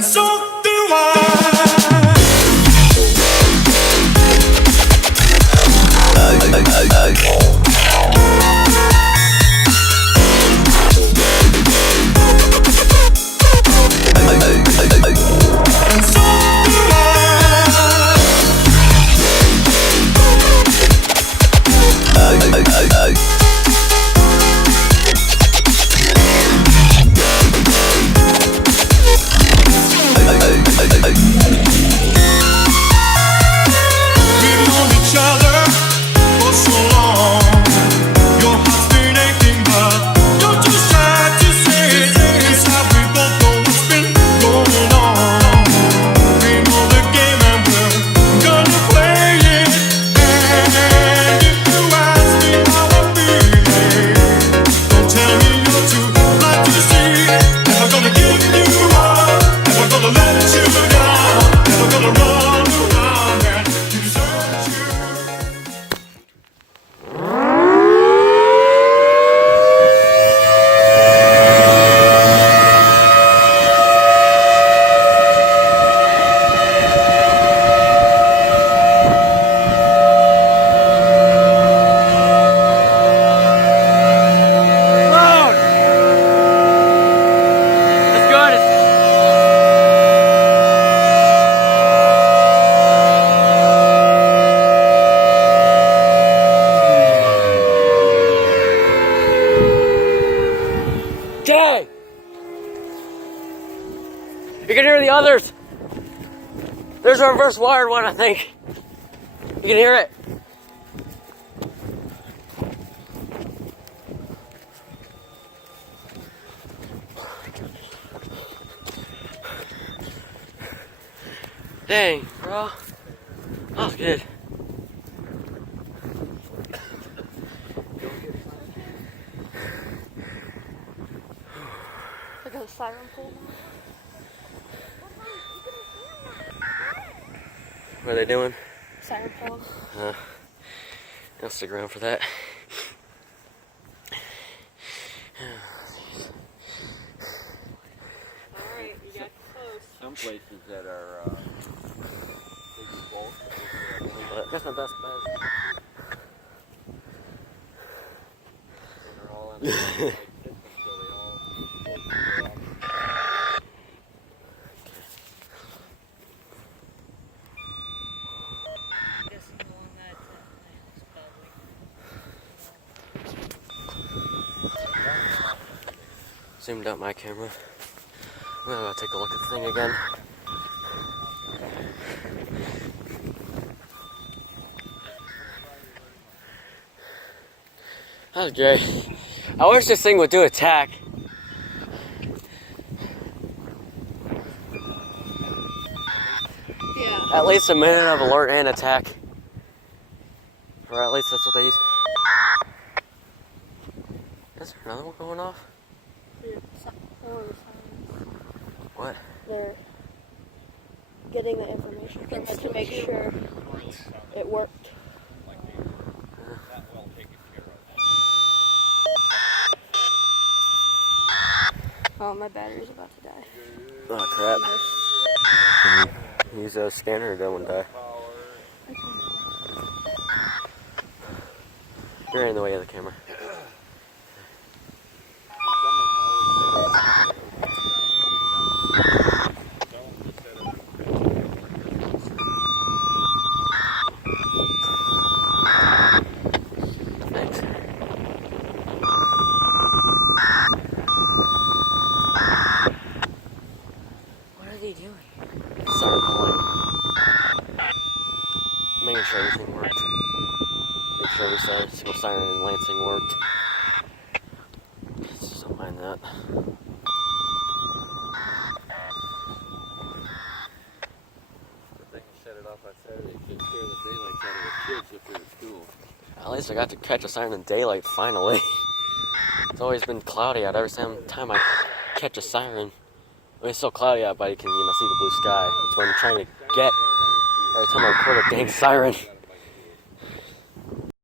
and so do I. And so do we've known each other for so long. Your heart's been aching, but you're too shy to say it. Inside we both know what's been going on. We know the game and we're gonna play it. And if you ask me how I'm feeling, don't tell me you're too blind to see. Never gonna give you up, never gonna let you down, never gonna run around and desert you. Dang! You can hear the others. There's a reverse wired one, I think. You can hear it. Dang, bro. That was good. Look at the siren pole. What are they doing? Siren pole. I'll stick around for that. Alright, you got close. Some places that are big bulk, That's my best bet. and they're all in a like, system, so they all go together. Zoomed out my camera. I'm gonna take a look at the thing again. That was great. I wish this thing would do attack. Yeah. At least a minute of alert and attack. Or at least that's what they use. Is there another one going off? What? They're getting the information from us to make sure it worked. Oh, my battery's about to die. Oh crap. Use a scanner or that one die. You're in the way of the camera. Thanks. What are they doing? Siren calling. Making sure everything worked. Make sure every single siren in Lansing worked. Just don't mind that. If they can shut it off on Saturday, it should scare the daylights out of the kids if they're at school. At least I got to catch a siren in daylight finally. It's always been cloudy out every time I catch a siren. I mean, it's still cloudy out, but you can see the blue sky. That's what I'm trying to get every time I record a dang siren.